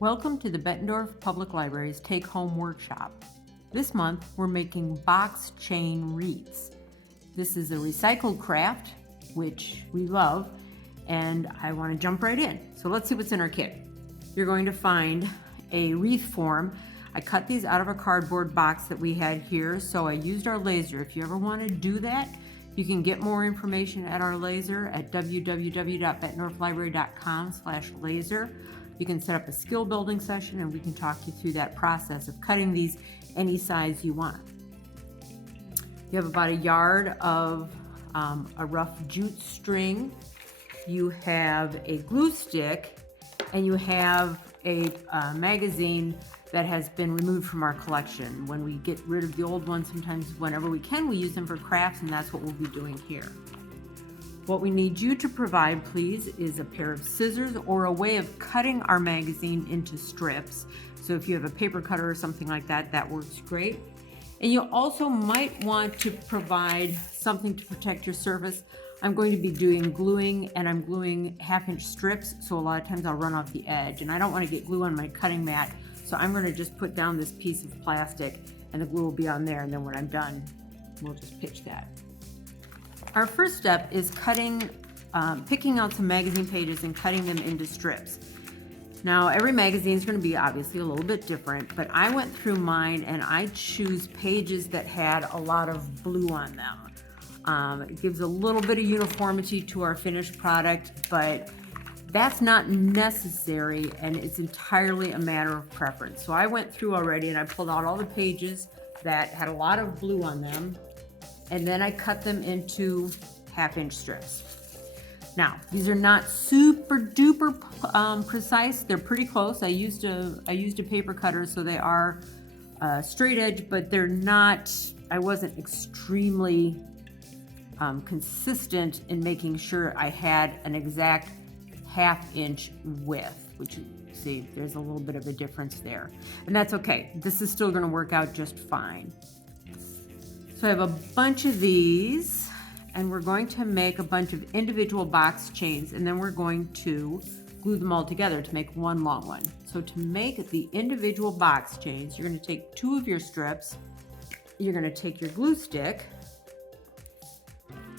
Welcome to the Bettendorf Public Library's Take Home Workshop. This month, we're making box chain wreaths. This is a recycled craft, which we love, and I want to jump right in. So let's see what's in our kit. You're going to find a wreath form. I cut these out of a cardboard box that we had here, so I used our laser. If you ever want to do that, you can get more information at our laser at www.bettendorflibrary.com/laser. You can set up a skill building session and we can talk you through that process of cutting these any size you want. You have about a yard of a rough jute string. You have a glue stick and you have a magazine that has been removed from our collection. When we get rid of the old ones, sometimes whenever we can, we use them for crafts, and that's what we'll be doing here. What we need you to provide, please, is a pair of scissors or a way of cutting our magazine into strips. So if you have a paper cutter or something like that, that works great. And you also might want to provide something to protect your surface. I'm going to be doing gluing, and I'm gluing 1/2-inch strips, so a lot of times I'll run off the edge, and I don't want to get glue on my cutting mat, so I'm going to just put down this piece of plastic and the glue will be on there, and then when I'm done, we'll just pitch that. Our first step is picking out some magazine pages and cutting them into strips. Now, every magazine is going to be obviously a little bit different, but I went through mine and I choose pages that had a lot of blue on them. It gives a little bit of uniformity to our finished product, but that's not necessary, and it's entirely a matter of preference. So I went through already and I pulled out all the pages that had a lot of blue on them, and then I cut them into 1/2-inch strips. Now, these are not super duper precise. They're pretty close. I used a paper cutter, so they are straight edge, but they're not, I wasn't extremely consistent in making sure I had an exact 1/2-inch width, which you see, there's a little bit of a difference there. And that's okay. This is still gonna work out just fine. So I have a bunch of these, and we're going to make a bunch of individual box chains, and then we're going to glue them all together to make one long one. So to make the individual box chains, you're going to take 2 of your strips, you're going to take your glue stick,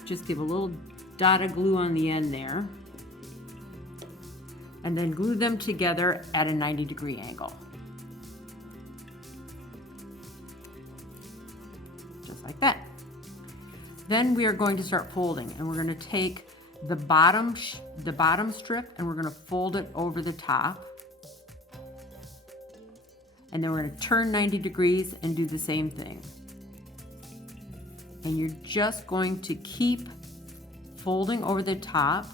just give a little dot of glue on the end there, and then glue them together at a 90-degree angle. Like that. Then we are going to start folding, and we're going to take the bottom strip and we're going to fold it over the top, and then we're going to turn 90 degrees and do the same thing. And you're just going to keep folding over the top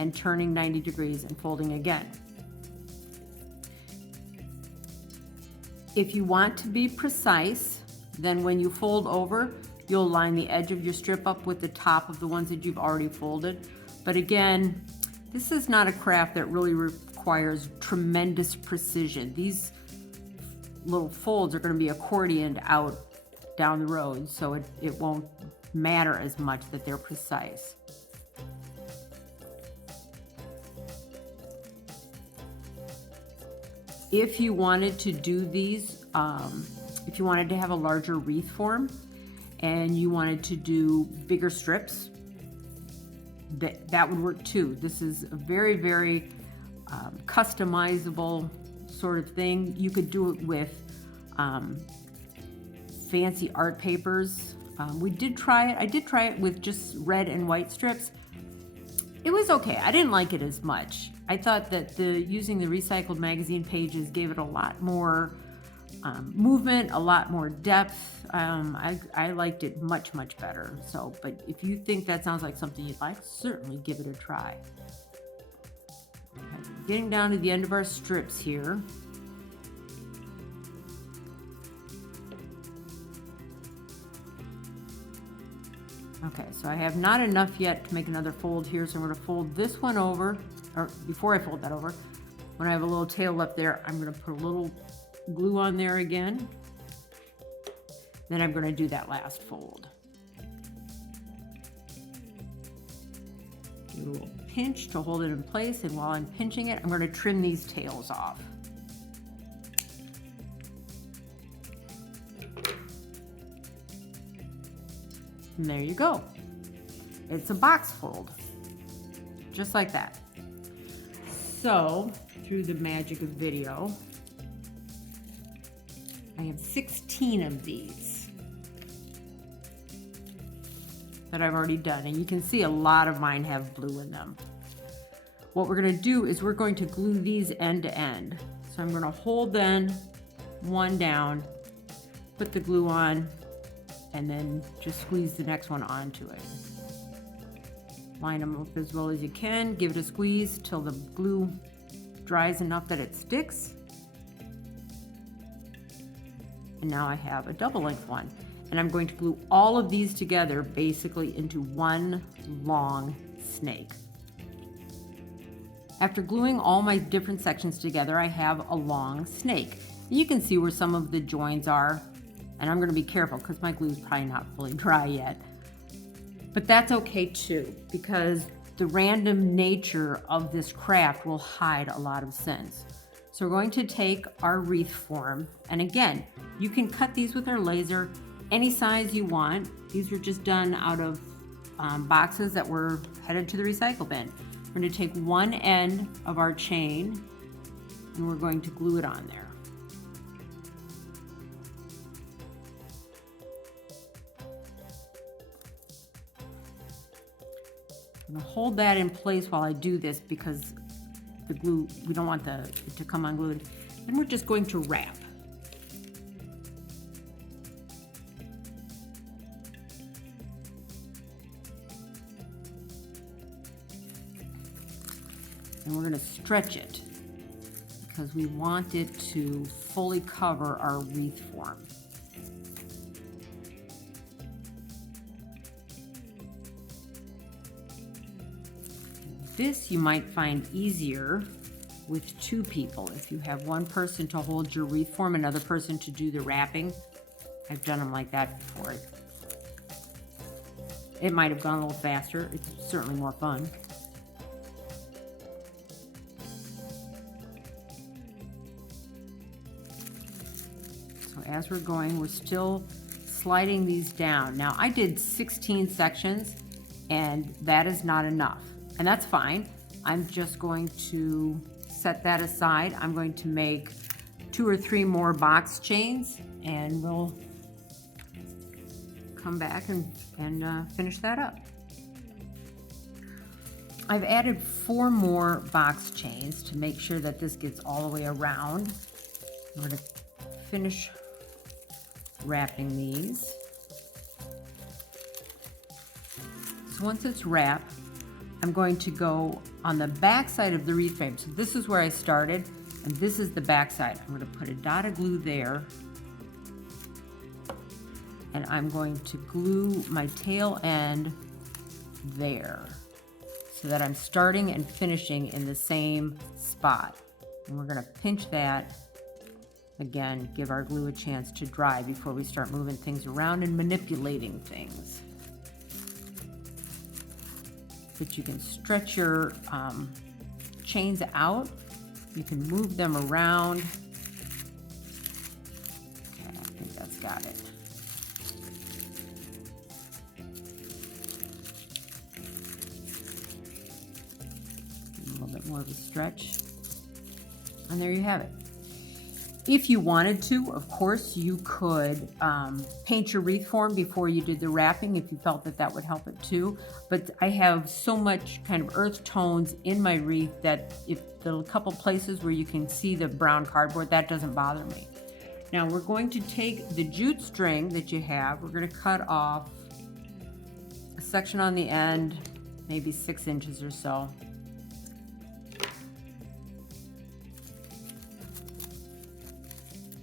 and turning 90 degrees and folding again. If you want to be precise, then when you fold over, you'll line the edge of your strip up with the top of the ones that you've already folded. But again, this is not a craft that really requires tremendous precision. These little folds are going to be accordioned out down the road, so it won't matter as much that they're precise. If you wanted to do these, if you wanted to have a larger wreath form and you wanted to do bigger strips, that would work too. This is a very, very customizable sort of thing. You could do it with fancy art papers. We did try it. I did try it with just red and white strips. It was okay. I didn't like it as much. I thought that using the recycled magazine pages gave it a lot more movement, a lot more depth. I liked it much, much better. So, but if you think that sounds like something you'd like, certainly give it a try. Okay, getting down to the end of our strips here. Okay, so I have not enough yet to make another fold here, so I'm going to fold this one over, or before I fold that over, when I have a little tail left there, I'm going to put a little glue on there again. Then I'm going to do that last fold. Do a little pinch to hold it in place, and while I'm pinching it, I'm going to trim these tails off. And there you go. It's a box fold, just like that. So, through the magic of video, I have 16 of these that I've already done, and you can see a lot of mine have blue in them. What we're going to do is we're going to glue these end to end. So I'm going to hold then one down, put the glue on, and then just squeeze the next one onto it. Line them up as well as you can, give it a squeeze till the glue dries enough that it sticks. And now I have a double length one. And I'm going to glue all of these together basically into one long snake. After gluing all my different sections together, I have a long snake. You can see where some of the joins are, and I'm going to be careful because my glue is probably not fully dry yet. But that's okay too, because the random nature of this craft will hide a lot of sins. So we're going to take our wreath form, and again, you can cut these with our laser any size you want. These were just done out of boxes that were headed to the recycle bin. We're going to take one end of our chain and we're going to glue it on there. I'm going to hold that in place while I do this because the glue, we don't want it to come unglued. And we're just going to wrap. And we're going to stretch it because we want it to fully cover our wreath form. This you might find easier with two people. If you have one person to hold your wreath form, another person to do the wrapping. I've done them like that before. It might have gone a little faster. It's certainly more fun. So as we're going, we're still sliding these down. Now I did 16 sections and that is not enough. And that's fine. I'm just going to set that aside. I'm going to make 2 or 3 more box chains and we'll come back and finish that up. I've added 4 more box chains to make sure that this gets all the way around. I'm going to finish wrapping these. So once it's wrapped, I'm going to go on the back side of the wreath frame. So this is where I started, and this is the back side. I'm going to put a dot of glue there, and I'm going to glue my tail end there so that I'm starting and finishing in the same spot. And we're going to pinch that. Again, give our glue a chance to dry before we start moving things around and manipulating things. But you can stretch your chains out. You can move them around. Okay, I think that's got it. A little bit more of a stretch. And there you have it. If you wanted to, of course, you could paint your wreath form before you did the wrapping if you felt that that would help it too. But I have so much kind of earth tones in my wreath that if the couple places where you can see the brown cardboard, that doesn't bother me. Now we're going to take the jute string that you have, we're going to cut off a section on the end, maybe 6 inches or so.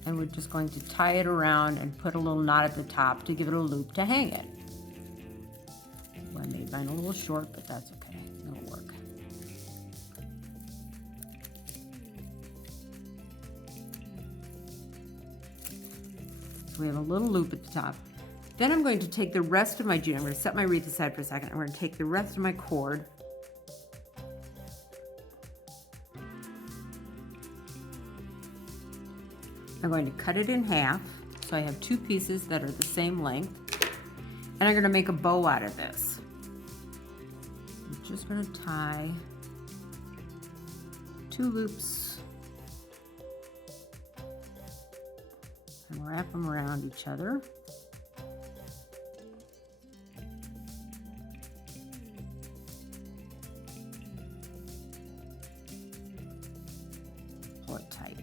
And we're just going to tie it around and put a little knot at the top to give it a loop to hang it. I made mine a little short, but that's okay. It'll work. So we have a little loop at the top. Then I'm going to take the rest of my jute. I'm going to set my wreath aside for a second. I'm going to take the rest of my cord I'm going to cut it in half. So I have two pieces that are the same length. And I'm going to make a bow out of this. I'm just going to tie 2 loops and wrap them around each other. Pull it tight.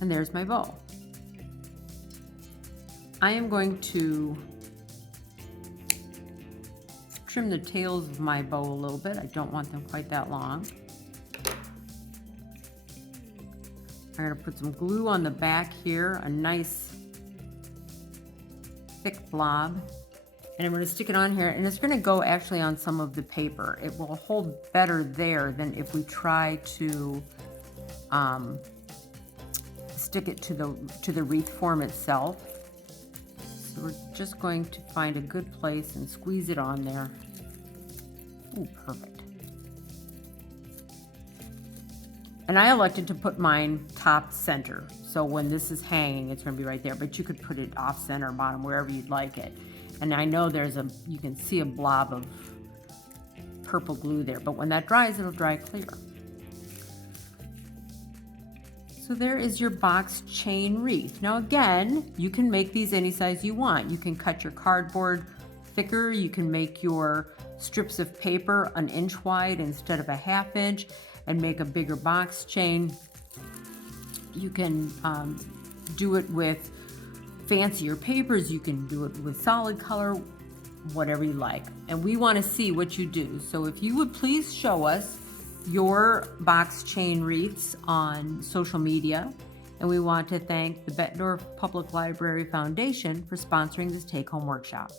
And there's my bow. I am going to trim the tails of my bow a little bit. I don't want them quite that long. I'm going to put some glue on the back here, a nice thick blob. And I'm going to stick it on here, and it's going to go actually on some of the paper. It will hold better there than if we try to stick it to the wreath form itself. So we're just going to find a good place and squeeze it on there. Oh, perfect. And I elected to put mine top center. So when this is hanging, it's going to be right there, but you could put it off center, bottom, wherever you'd like it. And I know you can see a blob of purple glue there, but when that dries, it'll dry clear. So there is your box chain wreath. Now again, you can make these any size you want. You can cut your cardboard thicker. You can make your strips of paper 1 inch wide instead of a 1/2 inch and make a bigger box chain. You can do it with fancier papers. You can do it with solid color, whatever you like. And we want to see what you do. So if you would please show us your box chain wreaths on social media. And we want to thank the Bettendorf Public Library Foundation for sponsoring this take-home workshop.